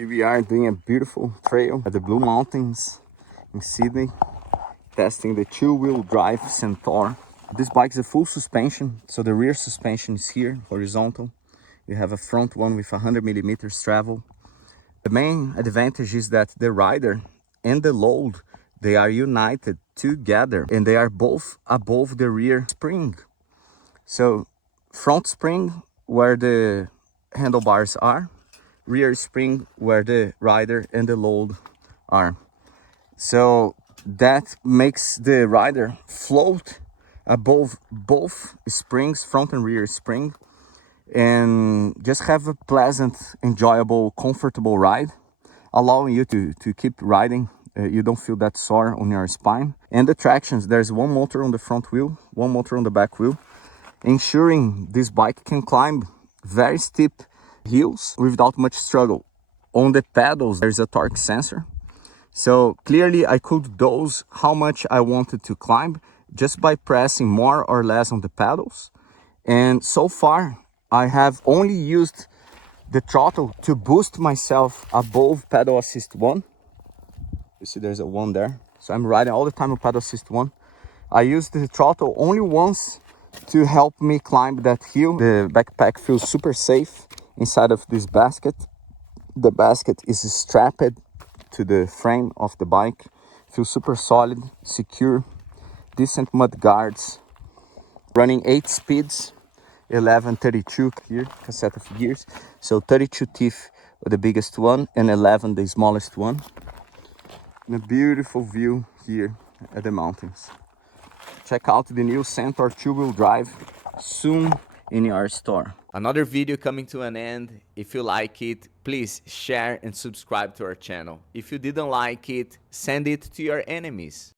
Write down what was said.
Here we are doing a beautiful trail at the Blue Mountains in Sydney, testing the two-wheel drive Centauro. This bike is a full suspension, so the rear suspension is here, horizontal. You have a front one with 100 millimeters travel. The main advantage is that the rider and the load, they are united together and they are both above the rear spring. So front spring where the handlebars are, rear spring where the rider and the load are. So that makes the rider float above both springs, front and rear spring, and just have a pleasant, enjoyable, comfortable ride, allowing you to keep riding. You don't feel that sore on your spine. And the tractions, there's one motor on the front wheel, one motor on the back wheel, ensuring this bike can climb very steep hills without much struggle. On the pedals, there's a torque sensor. So clearly I could dose how much I wanted to climb just by pressing more or less on the pedals. And so far, I have only used the throttle to boost myself above pedal assist 1. You see there's a 1 there. So I'm riding all the time on pedal assist 1. I used the throttle only once to help me climb that hill. The backpack feels super safe inside of this basket. The basket is strapped to the frame of the bike. Feels super solid, secure, decent mud guards. Running 8 speeds, 11, 32 here, cassette of gears. So 32 teeth, the biggest one, and 11, the smallest one. And a beautiful view here at the mountains. Check out the new Centauro two-wheel drive soon in your store. Another video coming to an end. If you like it, please share and subscribe to our channel. If you didn't like it, send it to your enemies.